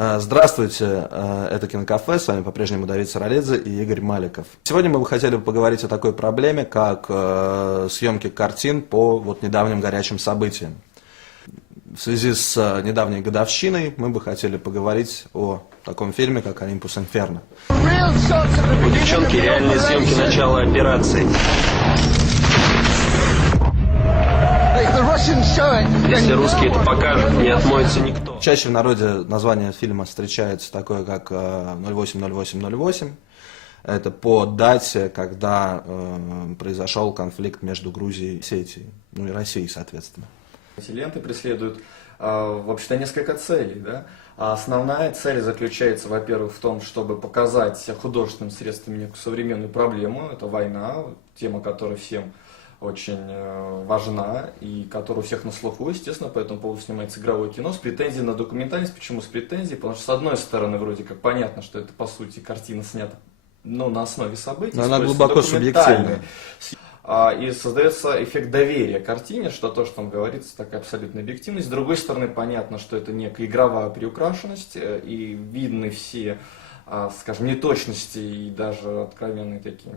Здравствуйте, это Кинокафе, с вами по-прежнему Давид Саралидзе и Игорь Маликов. Сегодня мы бы хотели поговорить о такой проблеме, как съемки картин по недавним горячим событиям. В связи с недавней годовщиной мы бы хотели поговорить о таком фильме, как «Олимпус Инферно». У девчонки реальные съемки начала операции. Если русские это покажут, не отмоется никто. Чаще в народе название фильма встречается такое, как 080808. Это по дате, когда произошел конфликт между Грузией и Осетией, ну и Россией, соответственно. Эти ленты преследуют, вообще-то, несколько целей, да? А основная цель заключается, во-первых, в том, чтобы показать художественными средствами некую современную проблему. Это война, тема, которая всем очень важна и которая у всех на слуху, естественно, по этому поводу снимается игровое кино с претензией на документальность. Почему с претензией? Потому что, с одной стороны, вроде как понятно, что это, по сути, картина снята на основе событий. Но она глубоко субъективная. И создается эффект доверия картине, что то, что там говорится, такая абсолютная объективность. С другой стороны, понятно, что это некая игровая приукрашенность, и видны все, скажем, неточности и даже откровенные такие,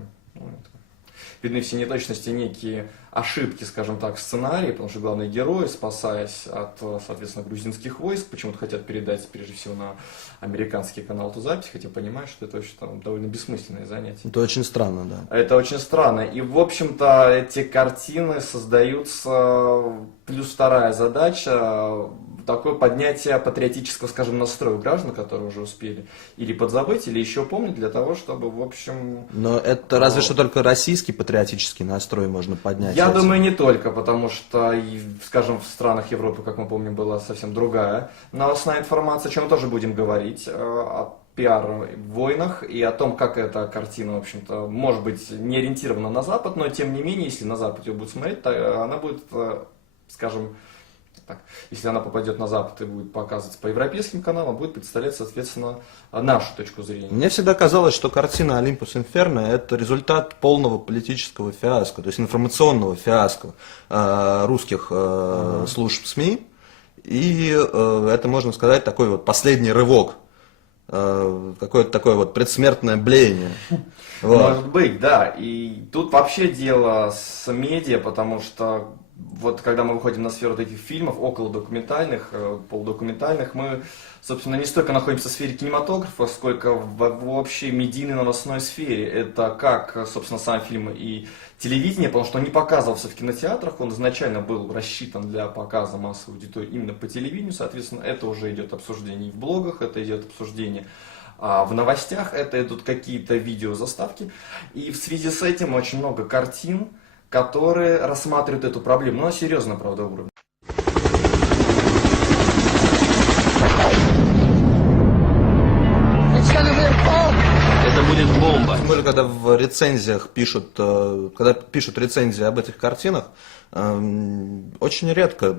видны все неточности, некие ошибки, скажем так, в сценарии, потому что главные герои, спасаясь от, соответственно, грузинских войск, почему-то хотят передать, прежде всего, на американский канал эту запись, хотя понимаю, что это вообще довольно бессмысленное занятие. Это очень странно, да. Это очень странно. И, в общем-то, эти картины создаются, плюс вторая задача, такое поднятие патриотического, скажем, настроя граждан, которые уже успели или подзабыть, или еще помнить, для того, чтобы, в общем... Но это разве что только российский патриотический настрой можно поднять. Я думаю, не только, потому что, скажем, в странах Европы, как мы помним, была совсем другая новостная информация, о чем мы тоже будем говорить, о пиар-войнах и о том, как эта картина, в общем-то, может быть, не ориентирована на Запад, но, тем не менее, если на Запад ее будут смотреть, то она будет, скажем... Так, если она попадет на Запад и будет показываться по европейским каналам, будет представлять, соответственно, нашу точку зрения. Мне всегда казалось, что картина «Олимпус Инферно» — это результат полного политического фиаско, то есть информационного фиаско русских служб СМИ. И это, можно сказать, такой последний рывок, какое-то такое предсмертное блеяние. Может быть, да. И тут вообще дело с медиа, потому что когда мы выходим на сферу таких фильмов, околодокументальных, полудокументальных, мы, собственно, не столько находимся в сфере кинематографа, сколько в общей медийной новостной сфере. Это как, собственно, сам фильм и телевидение, потому что он не показывался в кинотеатрах, он изначально был рассчитан для показа массовой аудитории именно по телевидению, соответственно, это уже идет обсуждение и в блогах, это идет обсуждение в новостях, это идут какие-то видеозаставки, и в связи с этим очень много картин, которые рассматривают эту проблему, на серьезном, правда, уровне. Это будет бомба. Тем более, когда в рецензиях пишут рецензии об этих картинах, очень редко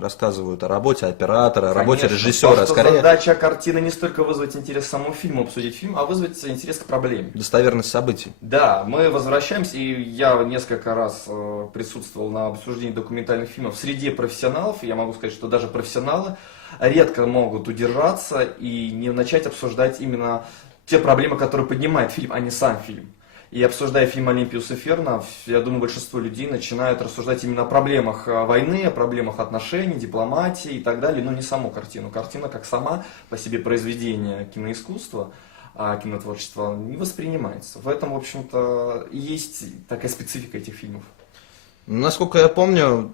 рассказывают о работе оператора, о работе режиссера. Скорее, задача картины не столько вызвать интерес к самому фильму, обсудить фильм, а вызвать интерес к проблеме. Достоверность событий. Да, мы возвращаемся, и я несколько раз присутствовал на обсуждении документальных фильмов среди профессионалов. Я могу сказать, что даже профессионалы редко могут удержаться и не начать обсуждать именно те проблемы, которые поднимает фильм, а не сам фильм. И обсуждая фильм «Олимпус Инферно», я думаю, большинство людей начинают рассуждать именно о проблемах войны, о проблемах отношений, дипломатии и так далее, но не саму картину. Картина как сама по себе произведение киноискусства, кинотворчества не воспринимается. В этом, в общем-то, и есть такая специфика этих фильмов. Насколько я помню,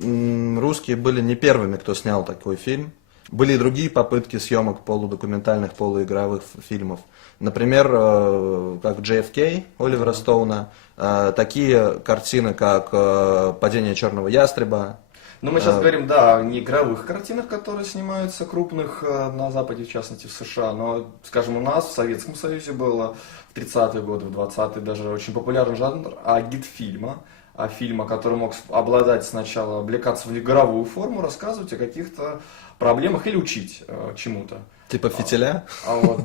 русские были не первыми, кто снял такой фильм. Были и другие попытки съемок полудокументальных, полуигровых фильмов. Например, как JFK Оливера Стоуна, такие картины, как «Падение черного ястреба». Но мы сейчас говорим, да, не игровых картинах, которые снимаются крупных на Западе, в частности в США, но, скажем, у нас в Советском Союзе было в 30-е годы, в 20-е даже очень популярный жанр агитфильма. Фильма, который мог обладать сначала, облекаться в игровую форму, рассказывать о каких-то проблемах или учить чему-то. Типа «Фитиля»?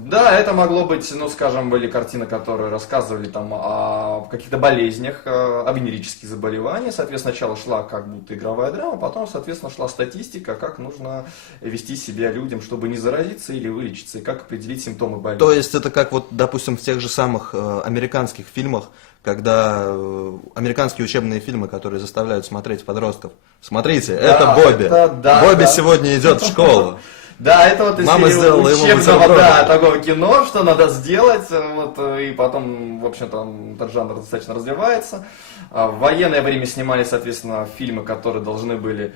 Да, это могло быть, ну, скажем, были картины, которые рассказывали там о каких-то болезнях, о венерических заболеваниях. Соответственно, сначала шла как будто игровая драма, потом, соответственно, шла статистика, как нужно вести себя людям, чтобы не заразиться или вылечиться, и как определить симптомы болезни. То есть это как вот, допустим, в тех же самых американских фильмах, когда американские учебные фильмы, которые заставляют смотреть подростков. Смотрите, Да, это Бобби. Бобби да. сегодня идет в школу. Да, это вот из Мама сделала ему учебного, бутерброды. да, такого кино, что надо сделать, вот, и потом, в общем-то, этот жанр достаточно развивается. В военное время снимали, соответственно, фильмы, которые должны были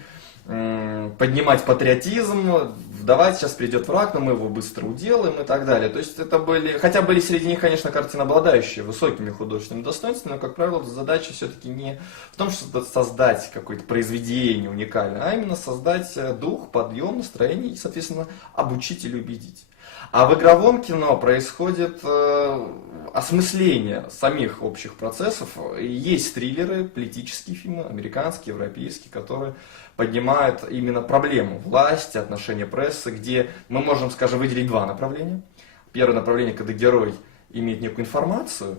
поднимать патриотизм, давайте сейчас придет враг, но мы его быстро уделаем и так далее. То есть это были, хотя были среди них, конечно, картины, обладающие высокими художественными достоинствами, но, как правило, задача все-таки не в том, чтобы создать какое-то произведение уникальное, а именно создать дух, подъем, настроение и, соответственно, обучить или убедить. А в игровом кино происходит осмысление самих общих процессов. Есть триллеры, политические фильмы, американские, европейские, которые поднимают именно проблему власти, отношения прессы, где мы можем, скажем, выделить два направления. Первое направление, когда герой имеет некую информацию,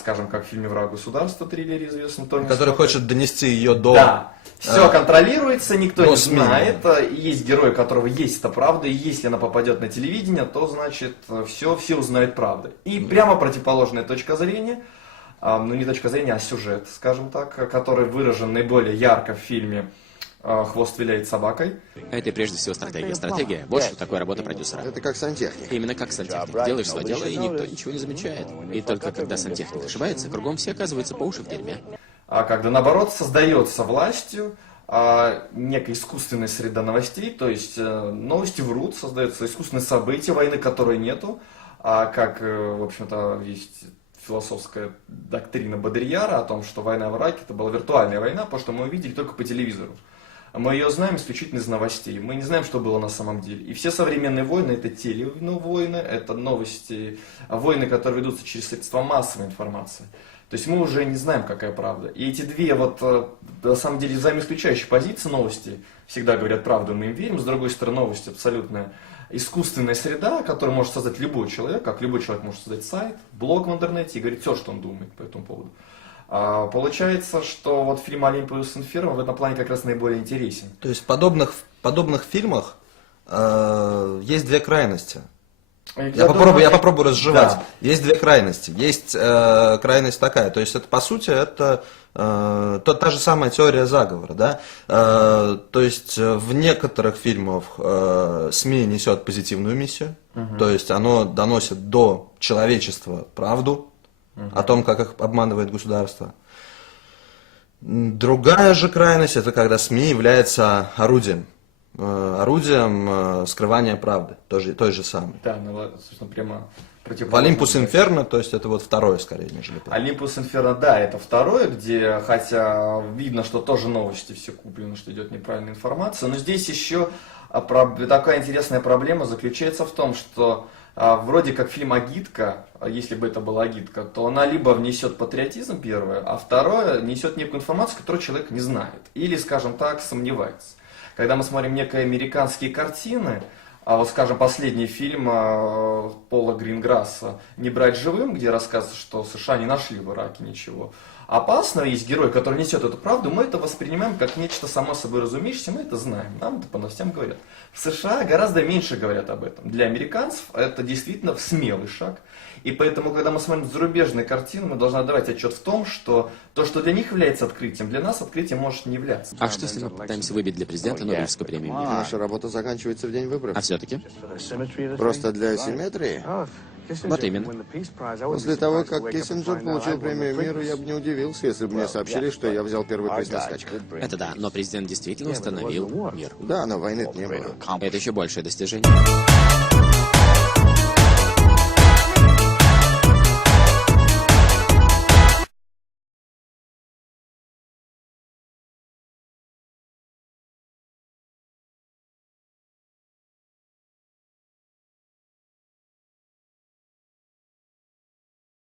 скажем, как в фильме «Враг государства», триллере известном. Который хочет донести ее до... Да. Все контролируется, никто не СМИ. знает. Есть герой, у которого есть эта правда, и если она попадет на телевидение, то значит все узнают правду. И прямо противоположная точка зрения, ну не точка зрения, а сюжет, скажем так, который выражен наиболее ярко в фильме «Хвост виляет собакой». Это прежде всего стратегия. Стратегия. Вот что такое работа продюсера. Это как сантехник. Именно как сантехник. Делаешь свое дело, и никто ничего не замечает. И только когда сантехник ошибается, кругом все оказываются по уши в дерьме. А когда, наоборот, создается властью некая искусственная среда новостей, то есть новости врут, создаются искусственные события, войны, которой нету, как, в общем-то, есть философская доктрина Бодрияра о том, что война в Ираке это была виртуальная война, потому что мы увидели только по телевизору. Мы ее знаем исключительно из новостей, мы не знаем, что было на самом деле. И все современные войны это телевойны, это новости, войны, которые ведутся через средства массовой информации. То есть мы уже не знаем, какая правда. И эти две, вот, на самом деле, взаимоисключающие позиции новости, всегда говорят правду, мы им верим, с другой стороны, новости абсолютная искусственная среда, которую может создать любой человек, как любой человек может создать сайт, блог в интернете и говорить все, что он думает по этому поводу. Получается, что вот фильм «Олимпиус Инферно» в этом плане как раз наиболее интересен. То есть в подобных фильмах есть две крайности. Я попробую разжевать. Да. Есть две крайности. Есть крайность такая, то есть это по сути это та же самая теория заговора, да? То есть в некоторых фильмах СМИ несет позитивную миссию, то есть оно доносит до человечества правду о том, как их обманывает государство. Другая же крайность это когда СМИ является орудием скрывания правды, той же самой. Да, ну, собственно, прямо В «Олимпус Инферно», то есть это вот второе скорее, нежели первое. «Олимпус Инферно», да, это второе, где, хотя видно, что тоже новости все куплено, что идет неправильная информация, но здесь еще такая интересная проблема заключается в том, что вроде как фильм «Агитка», если бы это была агитка, то она либо внесет патриотизм, первое, а второе несет некую информацию, которую человек не знает, или, скажем так, сомневается. Когда мы смотрим некие американские картины, вот, скажем, последний фильм Пола Гринграсса «Не брать живым», где рассказывается, что США не нашли в Ираке ничего опасного, есть герой, который несет эту правду, мы это воспринимаем как нечто само собой разумеющееся, мы это знаем, нам это по новостям говорят. В США гораздо меньше говорят об этом. Для американцев это действительно смелый шаг. И поэтому, когда мы смотрим зарубежные картины, мы должны отдавать отчет в том, что то, что для них является открытием, для нас открытием может не являться. А что, если мы пытаемся выбить для президента Нобелевскую премию мира? Наша работа заканчивается в день выборов. А все-таки? Просто для симметрии. Вот именно. После того, как Киссинджер получил премию мира, я бы не удивился, если бы мне сообщили, что я взял первый приз на скачках. Это да, но президент действительно установил мир. Да, но войны не было. Это еще большее достижение.